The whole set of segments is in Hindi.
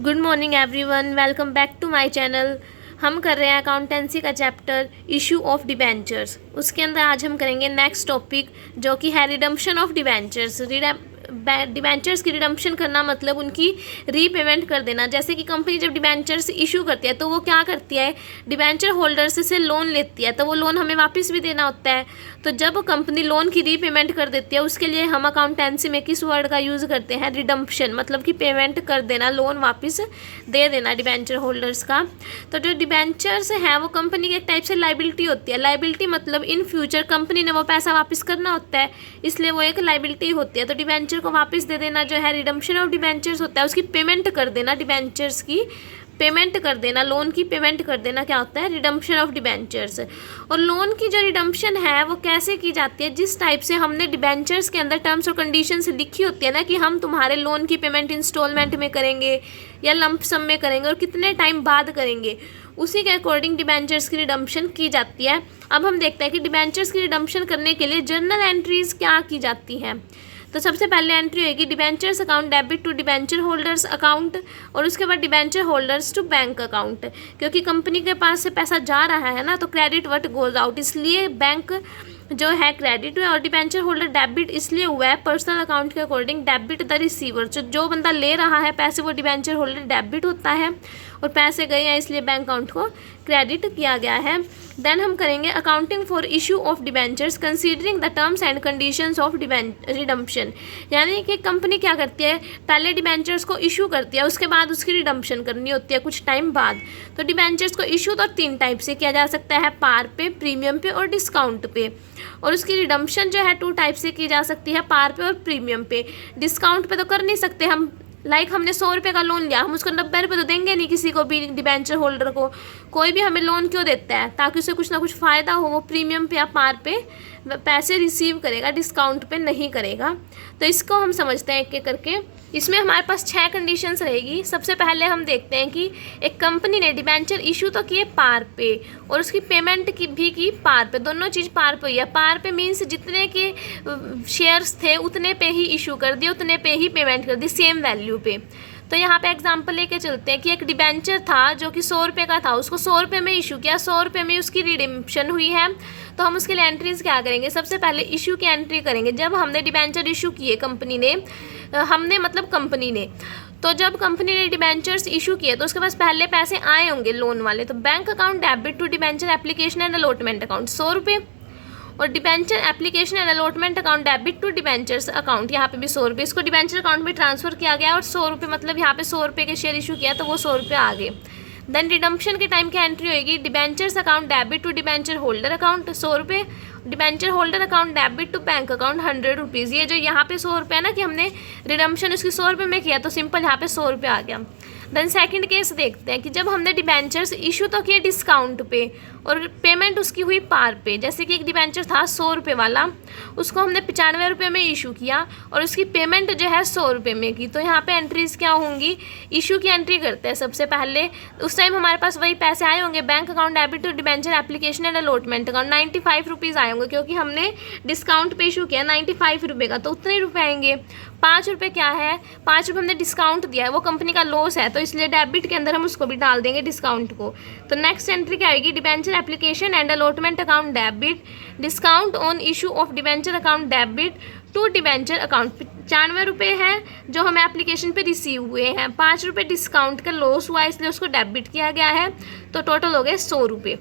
Good morning everyone, welcome back to my channel. हम कर रहे हैं अकाउंटेंसी का चैप्टर इशू ऑफ डिबेंचर्स। उसके अंदर आज हम करेंगे नेक्स्ट टॉपिक जो कि है रिडम्पशन ऑफ डिबेंचर्स। डिबेंचर्स की रिडम्पशन करना मतलब उनकी रीपेमेंट कर देना। जैसे कि कंपनी जब डिबेंचर्स इशू करती है तो वो क्या करती है, डिबेंचर होल्डर्स से लोन लेती है, तो वो लोन हमें वापस भी देना होता है। तो जब कंपनी लोन की रीपेमेंट कर देती है उसके लिए हम अकाउंटेंसी में किस वर्ड का यूज़ करते हैं, रिडम्पशन, मतलब कि पेमेंट कर देना, लोन वापस दे देना डिबेंचर होल्डर्स का। तो जो डिबेंचर्स हैं वो कंपनी के एक टाइप से लाइबिलिटी होती है। लाइबिलिटी मतलब इन फ्यूचर कंपनी ने वो पैसा वापस करना होता है, इसलिए वो एक लाइबिलिटी होती है। तो डिबेंचर को वापस दे देना जो है रिडम्पशन ऑफ डिबेंचर्स होता है। उसकी पेमेंट कर देना, डिबेंचर्स की पेमेंट कर देना, लोन की पेमेंट कर देना क्या होता है, रिडम्पशन ऑफ डिबेंचर्स। और लोन की जो रिडम्पशन है वो कैसे की जाती है, जिस टाइप से हमने डिबेंचर्स के अंदर टर्म्स और कंडीशंस लिखी होती है ना कि हम तुम्हारे लोन की पेमेंट इंस्टॉलमेंट में करेंगे या लंप सम में करेंगे और कितने टाइम बाद करेंगे, उसी के अकॉर्डिंग डिबेंचर्स की रिडम्पशन की जाती है। अब हम देखते हैं कि डिबेंचर्स की रिडम्पशन करने के लिए जर्नल एंट्रीज क्या की जाती हैं। तो सबसे पहले एंट्री होगी debentures account debit to debenture holders account, और उसके बाद debenture holders to bank account. क्योंकि कंपनी के पास से पैसा जा रहा है ना, तो क्रेडिट व्हाट गोज आउट, इसलिए बैंक जो है क्रेडिट हुआ, और डिबेंचर होल्डर डेबिट इसलिए हुआ है पर्सनल अकाउंट के अकॉर्डिंग डेबिट द रिसीवर। जो बंदा ले रहा है पैसे वो डिबेंचर होल्डर डेबिट होता है, और पैसे गए हैं इसलिए बैंक अकाउंट को क्रेडिट किया गया है। देन हम करेंगे accounting for issue of debentures considering the terms and conditions of redemption. यानी कि कंपनी क्या करती है, पहले डिबेंचर्स को इशू करती है, उसके बाद उसकी रिडम्पशन करनी होती है कुछ टाइम बाद। तो डिबेंचर्स को इशू तो 3 टाइप से किया जा सकता है, पार पे, प्रीमियम पे और डिस्काउंट पे। और उसकी रिडम्पशन जो है 2 टाइप से की जा सकती है, पार पे और प्रीमियम पे। डिस्काउंट पे तो कर नहीं सकते हम, हमने 100 रुपये का लोन लिया, हम उसको 90 रुपये तो देंगे नहीं किसी को भी, डिबेंचर होल्डर को। कोई भी हमें लोन क्यों देता है, ताकि उसे कुछ ना कुछ फ़ायदा हो। वो प्रीमियम पे या पार पे पैसे रिसीव करेगा, डिस्काउंट पे नहीं करेगा। तो इसको हम समझते हैं एक एक करके। इसमें हमारे पास 6 कंडीशंस रहेगी। सबसे पहले हम देखते हैं कि एक कंपनी ने डिबेंचर इशू तो किए पार पे, और उसकी पेमेंट की भी की पार पे, दोनों चीज़ पार पे हुई है। पार पे मीन्स जितने के शेयर्स थे उतने पे ही इशू कर दिए, उतने पे ही पेमेंट कर दी, सेम वैल्यू पे। तो यहाँ पे एग्जांपल लेके चलते हैं कि एक डिबेंचर था जो कि 100 रुपये का था, उसको 100 रुपये में इशू किया, 100 रुपये में उसकी रिडिम्पशन हुई है। तो हम उसके लिए एंट्रीज क्या करेंगे, सबसे पहले इशू की एंट्री करेंगे। जब हमने डिबेंचर इशू किए कंपनी ने, हमने मतलब कंपनी ने, तो जब कंपनी ने डिबेंचर्स इशू किए तो उसके पास पहले पैसे आए होंगे लोन वाले। तो bank account debit to debenture application and allotment account 100 रुपये, और debenture application and allotment account debit to debentures account, यहाँ पे भी 100 रुपये। इसको डिबेंचर अकाउंट में ट्रांसफर किया गया और 100 रुपये मतलब यहाँ पे 100 रुपये के शेयर इशू किया तो वो 100 रुपये आ गए। देन रिडम्पशन के टाइम की एंट्री होगी debentures account debit to debenture holder account 100 रुपये, debenture holder account debit to bank account 100 rupees. ये जो यहाँ पे 100 रुपये है ना कि हमने रिडम्पशन उसकी 100 रुपये में किया, तो सिंपल यहाँ पे 100 रुपये आ गया। देन सेकंड केस देखते हैं कि जब हमने डिबेंचर्स इशू तो किए डिस्काउंट पे और पेमेंट उसकी हुई पार पे। जैसे कि एक डिबेंचर था 100 रुपये वाला, उसको हमने 95 रुपये में इशू किया और उसकी पेमेंट जो है 100 रुपये में की। तो यहाँ पे एंट्रीज क्या होंगी, इशू की एंट्री करते हैं सबसे पहले। उस टाइम हमारे पास वही पैसे आए होंगे, bank account debit to debenture application and allotment account 95 rupees आए होंगे, क्योंकि हमने डिस्काउंट पे इशू किया 95 रुपये का, तो उतने रुपये आएंगे। 5 रुपये क्या है, 5 रुपये हमने डिस्काउंट दिया है, वो कंपनी का लॉस है, तो इसलिए डेबिट के अंदर हम उसको भी डाल देंगे डिस्काउंट को। तो नेक्स्ट एंट्री क्या आएगी, debenture application and allotment account debit, discount on issue of debenture account debit to debenture account. 95 रुपये है जो हमें एप्लीकेशन पे रिसीव हुए हैं, 5 रुपये डिस्काउंट का लॉस हुआ इसलिए उसको डेबिट किया गया है, तो टोटल हो गए 100 रुपये।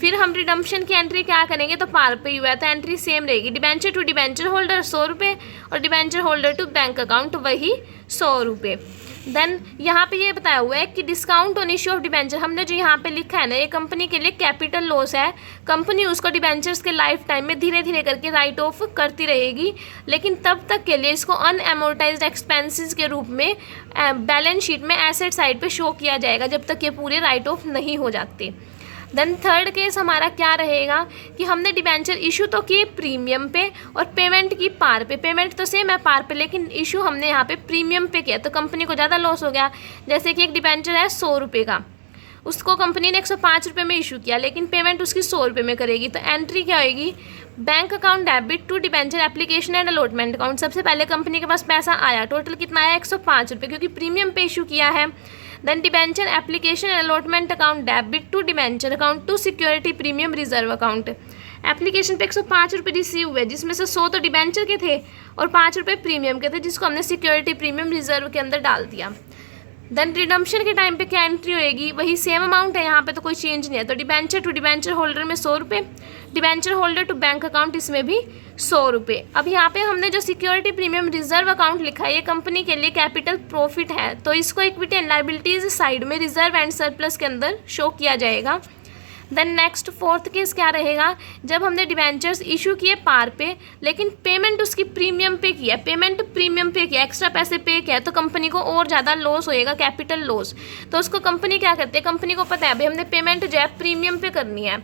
फिर हम रिडम्पशन की एंट्री क्या करेंगे, तो पार पे हुआ है तो एंट्री सेम रहेगी, डिबेंचर टू डिबेंचर होल्डर 100 रुपये और debenture holder to bank account वही 100 रुपये। देन यहाँ पे ये बताया हुआ है कि discount on issue of debenture, हमने जो यहाँ पे लिखा है ना, ये कंपनी के लिए कैपिटल लॉस है। कंपनी उसको डिबेंचर्स के लाइफ टाइम में धीरे धीरे करके राइट ऑफ करती रहेगी, लेकिन तब तक के लिए इसको अनएमोर्टाइज्ड एक्सपेंसेस के रूप में बैलेंस शीट में एसेट साइड पे शो किया जाएगा जब तक ये पूरे राइट ऑफ नहीं हो जाते। देन थर्ड केस हमारा क्या रहेगा कि हमने डिबेंचर इशू तो किए प्रीमियम पे और पेमेंट की पार पे। पेमेंट तो सेम है पार पे, लेकिन इशू हमने यहाँ पे प्रीमियम पे किया, तो कंपनी को ज़्यादा लॉस हो गया। जैसे कि एक डिबेंचर है 100 रुपये का, उसको कंपनी ने 105 रुपये में इशू किया, लेकिन पेमेंट उसकी 100 रुपये में करेगी। तो एंट्री क्या होगी, bank account debit to debenture application and allotment account. सबसे पहले कंपनी के पास पैसा आया, टोटल कितना आया 105 रुपये, क्योंकि प्रीमियम पे इशू किया है। Then debenture application allotment account debit to debenture account to security premium reserve account. Application पे 105 रुपये रिसीव हुए, जिसमें से 100 तो डिबेंचर के थे और 5 रुपये प्रीमियम के थे, जिसको हमने सिक्योरिटी प्रीमियम रिजर्व के अंदर डाल दिया। देन रिडम्पशन के टाइम पे क्या एंट्री होएगी, वही सेम अमाउंट है, यहाँ पे तो कोई चेंज नहीं है। तो डिबेंचर टू डिबेंचर होल्डर में 100 रुपये, debenture holder to bank account इसमें भी 100 रुपये। अब यहाँ पे हमने जो सिक्योरिटी प्रीमियम रिजर्व अकाउंट लिखा है ये कंपनी के लिए कैपिटल प्रॉफिट है, तो इसको इक्विटी एंड लायबिलिटीज साइड में रिजर्व एंड सरप्लस के अंदर शो किया जाएगा। देन नेक्स्ट फोर्थ केस क्या रहेगा, जब हमने डिबेंचर्स इशू किए पार पे, लेकिन पेमेंट उसकी प्रीमियम पे किया, पेमेंट प्रीमियम पे किया, एक्स्ट्रा पैसे पे किया, तो कंपनी को और ज़्यादा लॉस होएगा, कैपिटल लॉस। तो उसको कंपनी क्या करती है, कंपनी को पता है भाई हमने पेमेंट जो है प्रीमियम पे करनी है,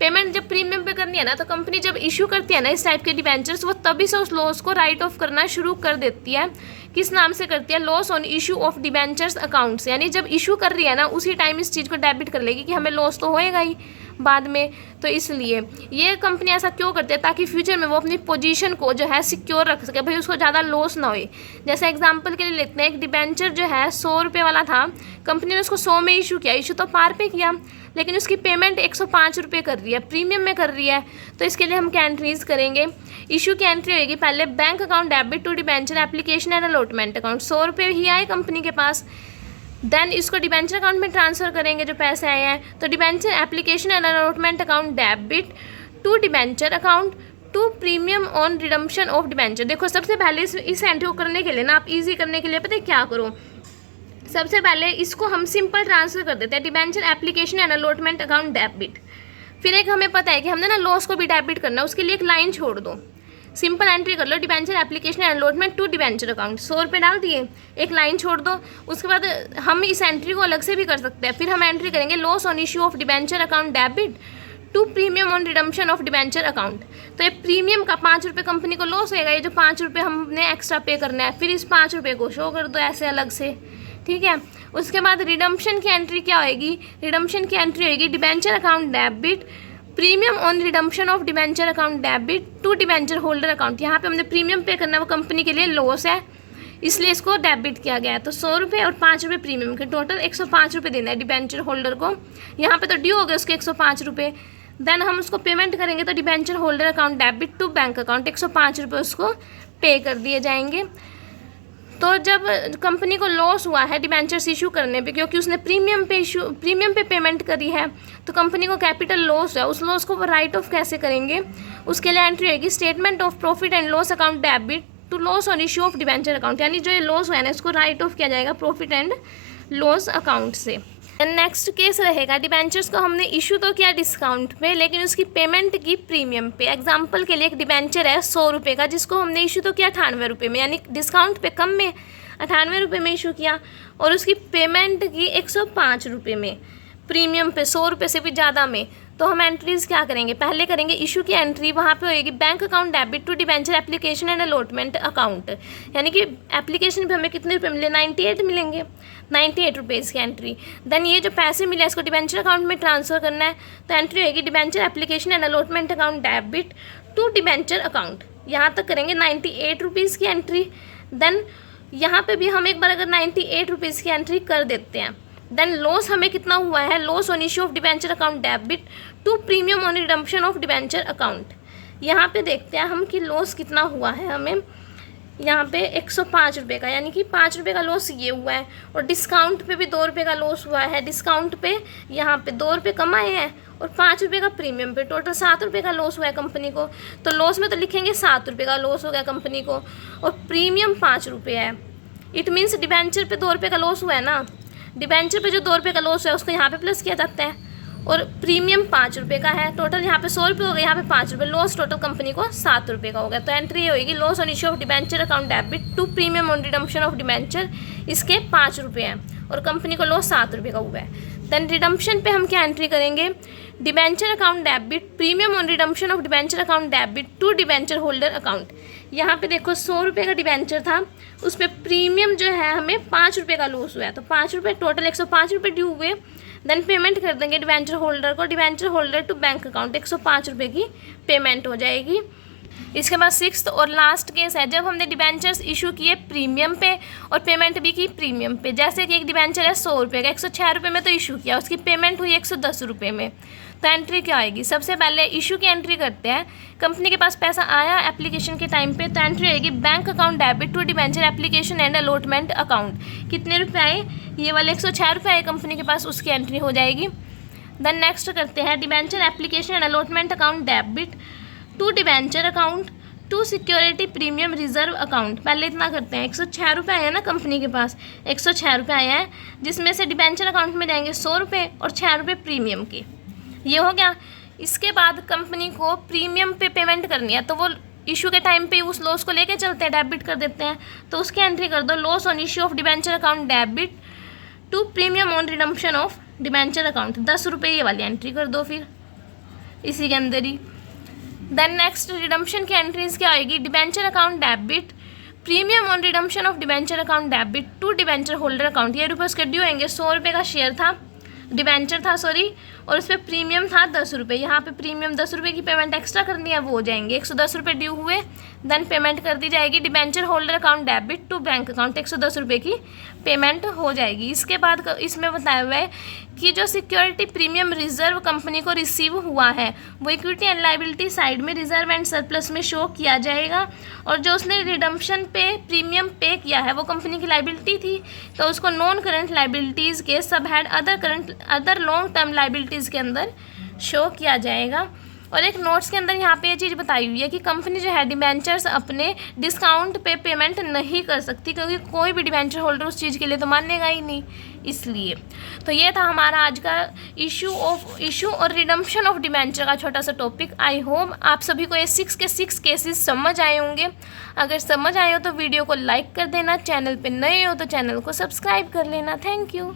पेमेंट जब प्रीमियम पे करनी है ना, तो कंपनी जब इशू करती है ना इस टाइप के डिबेंचर्स, वो तभी से उस लॉस को राइट ऑफ करना शुरू कर देती है। किस नाम से करती है, loss on issue of debentures account से, यानी जब इशू कर रही है ना उसी टाइम इस चीज़ को डेबिट कर लेगी कि हमें लॉस तो होएगा ही बाद में। तो इसलिए ये कंपनी ऐसा क्यों करती है, ताकि फ्यूचर में वो अपनी पोजीशन को जो है सिक्योर रख सके, भाई उसको ज़्यादा लॉस ना होए। जैसे एग्जांपल के लिए लेते हैं, एक डिबेंचर जो है 100 रुपये वाला था, कंपनी ने उसको 100 में इशू किया, इशू तो पार पे किया, लेकिन उसकी पेमेंट 105 रुपये कर रही है, प्रीमियम में कर रही है। तो इसके लिए हम क्या एंट्रीज करेंगे, इशू की एंट्री होगी पहले bank account debit to debenture application and allotment account, 100 रुपये ही आए कंपनी के पास। देन इसको डिबेंचर अकाउंट में ट्रांसफ़र करेंगे जो पैसे आए हैं, तो debenture application and allotment account debit to debenture account to premium on redemption of debenture. देखो सबसे पहले इस एंट्री को करने के लिए ना, आप इजी करने के लिए पता है क्या करो, सबसे पहले इसको हम सिंपल ट्रांसफ़र कर देते हैं, debenture application and allotment account debit. फिर एक हमें पता है कि हमने ना लॉस को भी डेबिट करना है, उसके लिए एक लाइन छोड़ दो, सिंपल एंट्री कर लो, debenture application and allotment to debenture account, 100 रुपये डाल दिए, एक लाइन छोड़ दो। उसके बाद हम इस एंट्री को अलग से भी कर सकते हैं, फिर हम एंट्री करेंगे loss on issue of debenture account debit to premium on redemption of debenture account. तो ये प्रीमियम का 5 रुपये कंपनी को लॉस होएगा, ये जो 5 रुपये हमने एक्स्ट्रा पे करना है, फिर इस 5 रुपये को शो कर दो ऐसे अलग से, ठीक है। उसके बाद रिडम्पशन की एंट्री क्या होएगी, रिडम्पशन की एंट्री होएगी debenture account debit premium on redemption of debenture account debit to debenture holder account. यहाँ पे हमने प्रीमियम पे करना है, वो कंपनी के लिए लॉस है, इसलिए इसको डेबिट किया गया है। तो 100 रुपये और 5 रुपये प्रीमियम के टोटल 105 रुपये देना है डिबेंचर होल्डर को। यहाँ पे तो ड्यू हो गए उसके 105 रुपये। देन हम उसको पेमेंट करेंगे, तो debenture holder account debit to bank account 105 रुपये उसको पे कर दिए जाएंगे। तो जब कंपनी को लॉस हुआ है डिबेंचर्स इशू करने पे, क्योंकि उसने प्रीमियम पे पेमेंट करी है, तो कंपनी को कैपिटल लॉस है, उस लॉस को राइट ऑफ कैसे करेंगे, उसके लिए एंट्री होगी statement of profit and loss account debit to loss on issue of debenture account, यानी जो ये लॉस हुआ है ना इसको राइट ऑफ किया जाएगा प्रॉफिट एंड लॉस अकाउंट से। नेक्स्ट केस रहेगा, डिबेंचर्स को हमने इशू तो किया डिस्काउंट पे, लेकिन उसकी पेमेंट की प्रीमियम पे। एग्जांपल के लिए एक डिबेंचर है 100 रुपये का, जिसको हमने इशू तो किया 98 रुपये में, यानी डिस्काउंट पे कम में 98 रुपये में इशू किया, और उसकी पेमेंट की 105 रुपये में, प्रीमियम पे 100 रुपये से भी ज़्यादा में। तो हम एंट्रीज़ क्या करेंगे, पहले करेंगे इशू की एंट्री, वहाँ पे होएगी bank account debit to debenture application and allotment account, यानी कि एप्लीकेशन पे हमें कितने रुपये मिले, 98 मिलेंगे, 98 रुपीज़ की एंट्री। देन ये जो पैसे मिले इसको डिबेंचर अकाउंट में ट्रांसफ़र करना है, तो एंट्री होएगी debenture application and allotment account debit to debenture account, यहाँ तक करेंगे 98 रुपीज़ की एंट्री। देन यहाँ पे भी हम एक बार अगर 98 रुपीज़ की एंट्री कर देते हैं, देन लॉस हमें कितना हुआ है, loss on issue of debenture account debit to premium on redemption of debenture account. यहाँ पे देखते हैं हम कि लॉस कितना हुआ है हमें, यहाँ पे 105 रुपये का, यानी कि 5 रुपये का लॉस ये हुआ है, और डिस्काउंट पे भी 2 रुपये का लॉस हुआ है, डिस्काउंट पे यहाँ पे 2 रुपये कम आए हैं, और 5 रुपये का प्रीमियम पे, टोटल 7 रुपये का लॉस हुआ है कंपनी को। तो लॉस में तो लिखेंगे 7 रुपये का लॉस हो गया कंपनी को, और प्रीमियम 5 रुपये है, इट मीन्स डिबेंचर पे 2 रुपये का लॉस हुआ है ना, डिबेंचर पे जो 2 रुपये का लॉस है उसको यहाँ पे प्लस किया जाता है, और प्रीमियम 5 रुपये का है, टोटल यहाँ पे 100 रुपये हो गए, यहाँ पे 5 रुपये, लॉस टोटल कंपनी को 7 रुपये का हो गया। तो एंट्री ये होगी loss on issue of debenture account debit to premium on redemption of debenture, इसके 5 रुपये हैं और कंपनी को लॉस 7 रुपये का हुआ है। देन रिडम्पशन पे हम क्या एंट्री करेंगे, debenture account debit premium on redemption of debenture account debit to debenture holder account. यहाँ पे देखो 100 रुपये का डिबेंचर था, उस पर प्रीमियम जो है हमें 5 रुपये का लॉस हुआ है, तो 5 रुपये टोटल 105 रुपये ड्यू हुए। देन पेमेंट कर देंगे डिबेंचर होल्डर को, debenture holder to bank account 105 रुपये की पेमेंट हो जाएगी। इसके बाद सिक्स्थ और लास्ट केस है जब हमने डिबेंचर्स इशू किए प्रीमियम पे और पेमेंट भी की प्रीमियम पे। जैसे कि एक डिबेंचर है 100 रुपये का, 106 रुपये में तो इशू किया, उसकी पेमेंट हुई 110 रुपये में, तो एंट्री क्या आएगी? सबसे पहले इशू की एंट्री करते हैं। कंपनी के पास पैसा आया एप्लीकेशन के टाइम पे, तो एंट्री आएगी bank account debit to debenture application and allotment account. कितने रुपये आए? ये वाले 106 रुपये आए कंपनी के पास, उसकी एंट्री हो जाएगी। देन नेक्स्ट करते हैं debenture application and allotment account debit to debenture account to security premium reserve account. पहले इतना करते हैं, 106 रुपये आए हैं ना कंपनी के पास, 106 रुपये आए हैं, जिसमें से डिबेंचर अकाउंट में जाएंगे 100 रुपये और 6 रुपये प्रीमियम के। ये हो गया। इसके बाद कंपनी को प्रीमियम पे पेमेंट करनी है, तो वो इशू के टाइम पे उस लॉस को लेके चलते हैं, डेबिट कर देते हैं, तो उसकी एंट्री कर दो, loss on issue of debenture account debit to premium on redemption of debenture account, 10 रुपये ये वाली एंट्री कर दो फिर इसी के अंदर ही। देन नेक्स्ट रिडम्पशन की एंट्रीज क्या आएगी? Debenture account debit premium on redemption of debenture account debit to debenture holder account. ये रुपये उसके ड्यू होंगे, 100 रुपये का शेयर था, डिबेंचर था सॉरी, और उस पर प्रीमियम था 10 रुपये। यहाँ पे प्रीमियम 10 रुपये की पेमेंट एक्स्ट्रा करनी है, वो हो जाएंगे 110 रुपये ड्यू हुए। देन पेमेंट कर दी जाएगी debenture holder account debit to bank account, 110 रुपये की पेमेंट हो जाएगी। इसके बाद इसमें बताया हुआ है कि जो सिक्योरिटी प्रीमियम रिजर्व कंपनी को रिसीव हुआ है वो इक्विटी एंड लाइबिलिटी साइड में रिजर्व एंड सरप्लस में शो किया जाएगा, और जो उसने रिडम्पशन पे प्रीमियम पे किया है वो कंपनी की लाइबिलिटी थी, तो उसको नॉन करंट लाइबिलिटीज़ के सब head other long term liabilities के अंदर शो किया जाएगा। और एक नोट्स के अंदर यहाँ पे ये चीज़ बताई हुई है कि कंपनी जो है डिबेंचर्स अपने डिस्काउंट पे पेमेंट नहीं कर सकती, क्योंकि कोई भी डिबेंचर होल्डर उस चीज़ के लिए तो मानेगा ही नहीं, इसलिए। तो ये था हमारा आज का इशू और रिडम्पशन ऑफ डिबेंचर का छोटा सा टॉपिक। आई होप आप सभी को ये 6 के 6 केसेस समझ आए होंगे। अगर समझ आए हो तो वीडियो को लाइक कर देना, चैनल पर नए हो तो चैनल को सब्सक्राइब कर लेना। Thank you.